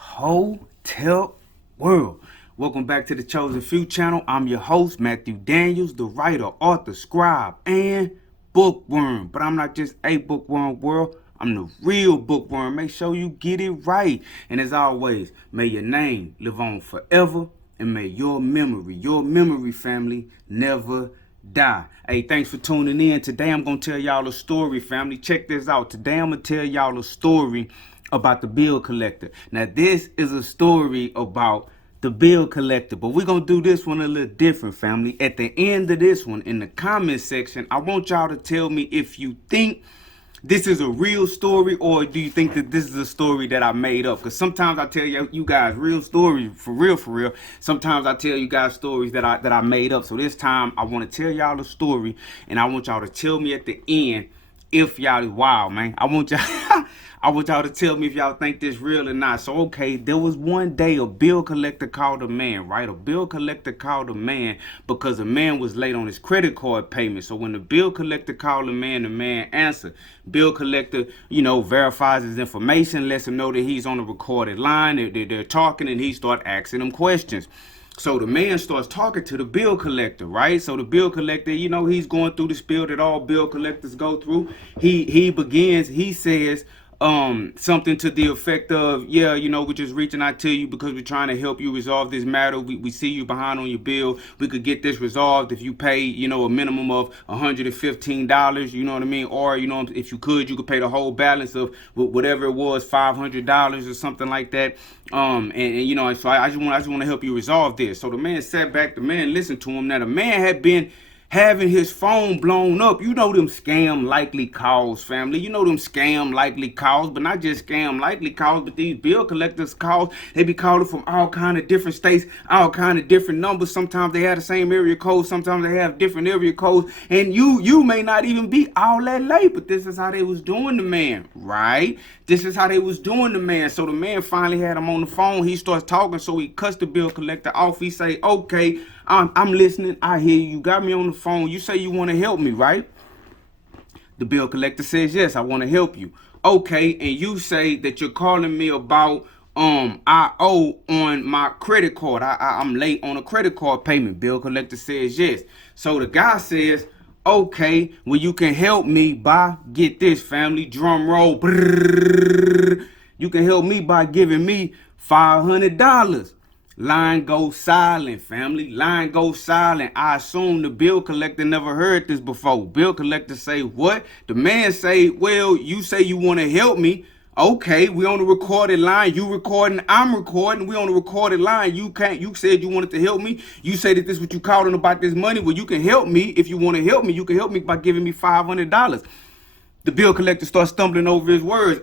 hotel world. Welcome back to the Chosen Few channel. I'm your host, Matthew Daniels, the writer, author, scribe, and bookworm. But I'm not just a bookworm world. I'm the real bookworm. Make sure you get it right. And as always, may your name live on forever. And may your memory family, never die. Hey, thanks for tuning in. Today I'm going to tell y'all a story, family. Check this out. Today I'm going to tell y'all a story about the bill collector. Now, this is a story about the bill collector, but we're going to do this one a little different, family. At the end of this one, in the comment section, I want y'all to tell me if you think this is a real story or do you think that this is a story that I made up? Because sometimes I tell you guys real stories, for real. Sometimes I tell you guys stories that I made up. So this time I want to tell y'all a story, and I want y'all to tell me at the end if y'all, wow, man, I want y'all to tell me if y'all think this real or not. So, okay, there was one day a bill collector called a man, right? A bill collector called a man because a man was late on his credit card payment. So when the bill collector called the man answered. Bill collector, verifies his information, lets him know that he's on a recorded line. They're talking, and he start asking him questions. So the man starts talking to the bill collector, right? So the bill collector, he's going through the spiel that all bill collectors go through. He says something to the effect of, we're just reaching out to you because we're trying to help you resolve this matter. We see you behind on your bill. We could get this resolved if you pay, a minimum of $115, you know what I mean? Or, if you could pay the whole balance of whatever it was, $500 or something like that. So I just want to help you resolve this. So the man sat back, the man listened to him. Now the man had been having his phone blown up. You know them scam likely calls, family. You know them scam likely calls, but not just scam likely calls, but these bill collectors calls. They be calling from all kind of different states, all kind of different numbers. Sometimes they have the same area code, sometimes they have different area codes, and you may not even be all that late, but this is how they was doing the man, right? This is how they was doing the man. So the man finally had him on the phone. He starts talking, so he cuts the bill collector off. He say, okay, I'm listening. I hear you. You got me on the phone. You say you want to help me, right? The bill collector says, yes, I want to help you. Okay, and you say that you're calling me about I owe on my credit card. I'm late on a credit card payment. Bill collector says yes. So the guy says, okay, well, you can help me by, get this, family, drum roll. Brrr, you can help me by giving me $500. Line goes silent, family. Line goes silent. I assume the bill collector never heard this before. Bill collector say, what? The man say, well, you say you want to help me. Okay, we on the recorded line. You recording, I'm recording. We on the recorded line. You said you wanted to help me. You say that this is what you calling about this money. Well, you can help me. If you want to help me, you can help me by giving me $500. The bill collector starts stumbling over his words.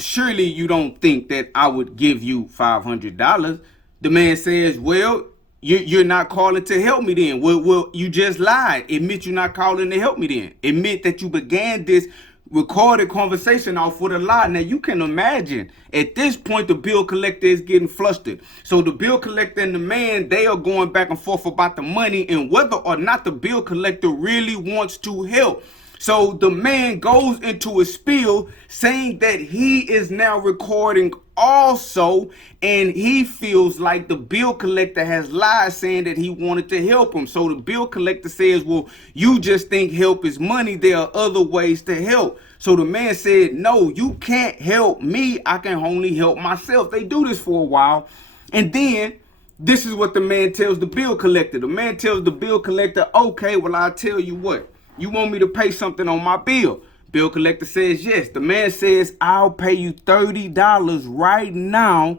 Surely you don't think that I would give you $500. The man says, well, you're not calling to help me then. Well, you just lied. Admit you're not calling to help me then. Admit that you began this recorded conversation off with a lie. Now you can imagine at this point the bill collector is getting flustered. So the bill collector and the man, they are going back and forth about the money and whether or not the bill collector really wants to help. So the man goes into a spiel saying that he is now recording also, and he feels like the bill collector has lied saying that he wanted to help him. So the bill collector says, well, you just think help is money. There are other ways to help. So the man said, no, you can't help me. I can only help myself. They do this for a while. And then this is what the man tells the bill collector. The man tells the bill collector, okay, well, I'll tell you what. You want me to pay something on my bill? Bill collector says yes. The man says, I'll pay you $30 right now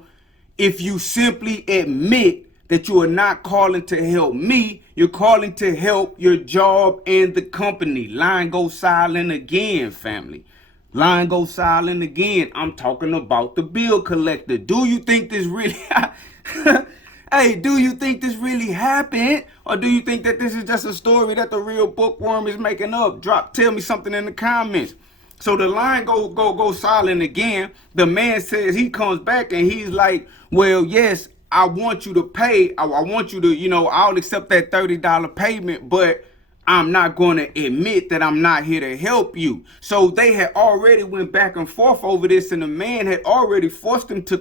if you simply admit that you are not calling to help me. You're calling to help your job and the company. Line goes silent again, family. Line goes silent again. I'm talking about the bill collector. Do you think this really... Hey, do you think this really happened? Or do you think that this is just a story that the real bookworm is making up? Tell me something in the comments. So the line go silent again. The man says, he comes back and he's like, well, yes, I want you to pay. I want you to, I'll accept that $30 payment, but I'm not going to admit that I'm not here to help you. So they had already went back and forth over this, and the man had already forced him to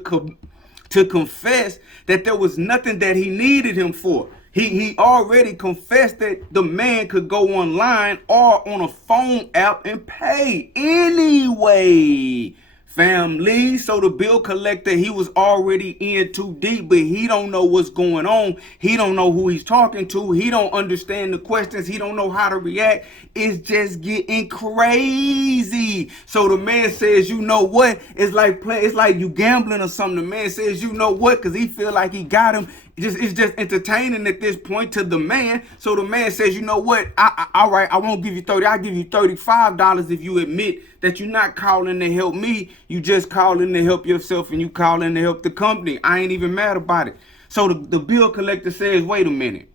confess that there was nothing that he needed him for. He already confessed that the man could go online or on a phone app and pay anyway. Family. So the bill collector, he was already in too deep, but he don't know what's going on. He don't know who he's talking to. He don't understand the questions. He don't know how to react. It's just getting crazy. So the man says, you know what? It's like you gambling or something. The man says, you know what? Because he feel like he got him. It's just entertaining at this point to the man. So the man says, you know what? All right, I won't give you 30. I'll give you $35 if you admit that you're not calling to help me. You just calling to help yourself, and you calling to help the company. I ain't even mad about it. So the bill collector says, wait a minute.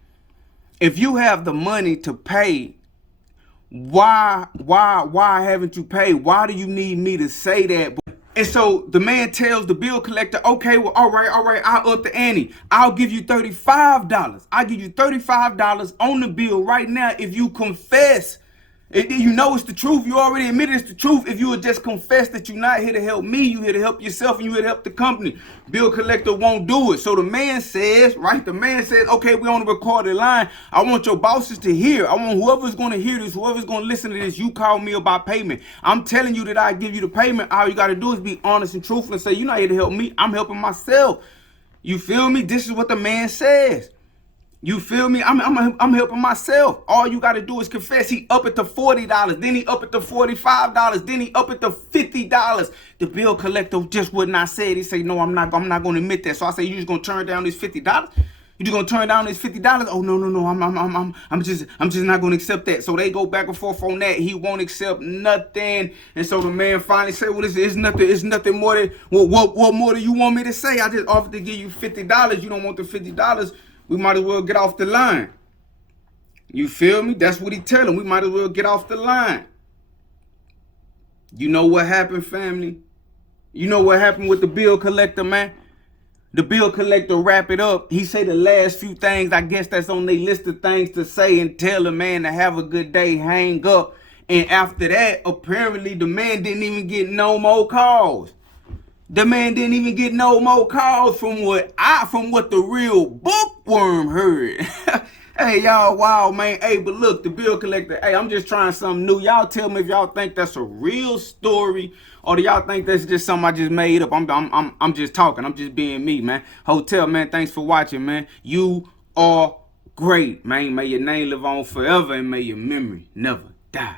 If you have the money to pay, why haven't you paid? Why do you need me to say that? And so the man tells the bill collector, okay, well, all right, I'll up the ante. I'll give you $35. I'll give you $35 on the bill right now if you confess. You know it's the truth. You already admitted it's the truth. If you would just confess that you're not here to help me, you're here to help yourself, and you're here to help the company. Bill collector won't do it. So the man says, right? The man says, okay, we're on the recorded line. I want your bosses to hear. I want whoever's going to hear this, whoever's going to listen to this, you call me about payment. I'm telling you that I give you the payment. All you got to do is be honest and truthful and say, you're not here to help me. I'm helping myself. You feel me? This is what the man says. You feel me? I'm helping myself. All you got to do is confess. He up it to $40. Then he up it to $45. Then he up it to $50. The bill collector just would not say it. He say, no, I'm not going to admit that. So I say, you just going to turn down this $50? You just going to turn down this $50? Oh, no. I'm just not going to accept that. So they go back and forth on that. He won't accept nothing. And so the man finally said, well, it's nothing more than, what more do you want me to say? I just offered to give you $50. You don't want the $50. We might as well get off the line. You feel me? That's what he tell him. We might as well get off the line. You know what happened, family? You know what happened with the bill collector, man? The bill collector wrap it up. He say the last few things, I guess that's on their list of things to say, and tell the man to have a good day, hang up. And after that, apparently the man didn't even get no more calls. The man didn't even get no more calls from what the real bookworm heard. Hey, y'all, wow, man. Hey, but look, the bill collector, hey, I'm just trying something new. Y'all tell me if y'all think that's a real story, or do y'all think that's just something I just made up? I'm just talking. I'm just being me, man. Hotel, man, thanks for watching, man. You are great, man. May your name live on forever, and may your memory never die.